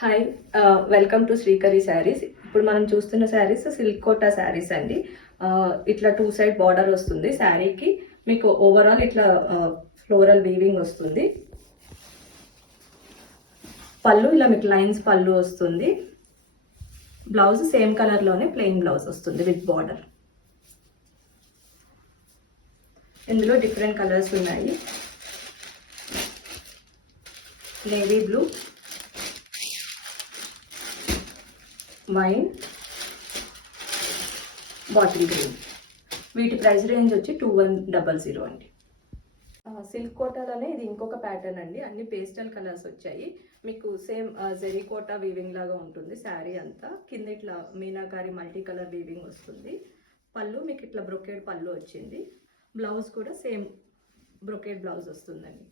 Hi welcome to Srikari sarees. ఇప్పుడు మనం చూస్తున్న శారీస్ సిల్క్ కోటా శారీస్ అండి. ఇట్లా 2 సైడ్ బార్డర్ వస్తుంది శారీకి. మీకు ఓవరాల్ ఇట్లా ఫ్లోరల్ వీవింగ్ వస్తుంది. పళ్ళు ఇలా మీకు లైన్స్ పళ్ళు వస్తుంది. బ్లౌజ్ సేమ్ కలర్లోనే ప్లెయిన్ బ్లౌజ్ వస్తుంది విత్ బార్డర్. ఇందులో డిఫరెంట్ కలర్స్ ఉన్నాయి. Navy blue, wine, bottle green. వీటి ప్రైస్ రేంజ్ వచ్చి 2100 అండి. సిల్క్ కోటాలోనే ఇది ఇంకొక ప్యాటర్న్ అండి. అన్ని పేస్టల్ కలర్స్ వచ్చాయి. మీకు సేమ్ జెరీ కోటా వీవింగ్ లాగా ఉంటుంది శారీ అంతా. కింద ఇట్లా మీనాకారి మల్టీ కలర్ వీవింగ్ వస్తుంది. పళ్ళు మీకు ఇట్లా బ్రొకేడ్ పళ్ళు వచ్చింది. బ్లౌజ్ కూడా సేమ్ బ్రొకేడ్ బ్లౌజ్ వస్తుందండి.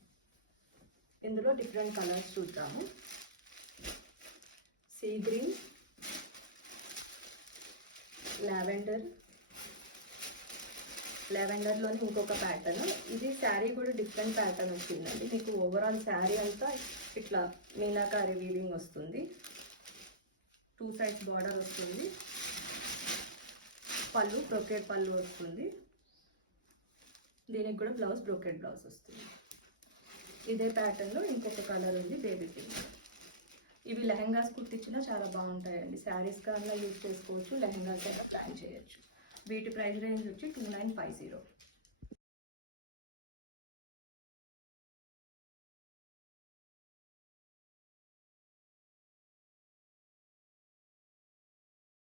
ఇందులో డిఫరెంట్ కలర్స్ చూద్దాము. సీ గ్రీన్, లెవెండర్లోని ఇంకొక ప్యాటర్న్. ఇది శారీ కూడా డిఫరెంట్ ప్యాటర్న్ వచ్చిందండి. మీకు ఓవరాల్ శారీ అంతా ఇట్లా మీనాకారి వీవింగ్ వస్తుంది. 2 సైడ్స్ బార్డర్ వస్తుంది. పళ్ళు బ్రొకేడ్ పళ్ళు వస్తుంది. దీనికి కూడా బ్లౌజ్ బ్రొకేడ్ బ్లౌజ్ వస్తుంది. ఇదే ప్యాటర్న్లో ఇంకొక కలర్ ఉంది, బేబీ పింక్. ఇవి లెహెంగాస్ కుట్టించినా చాలా బాగుంటాయండి. శారీస్ కన్నా యూజ్ చేసుకోవచ్చు, లెహెంగాస్ అయినా ప్లాన్ చేయొచ్చు. వీటి ప్రైస్ రేంజ్ వచ్చి 2950.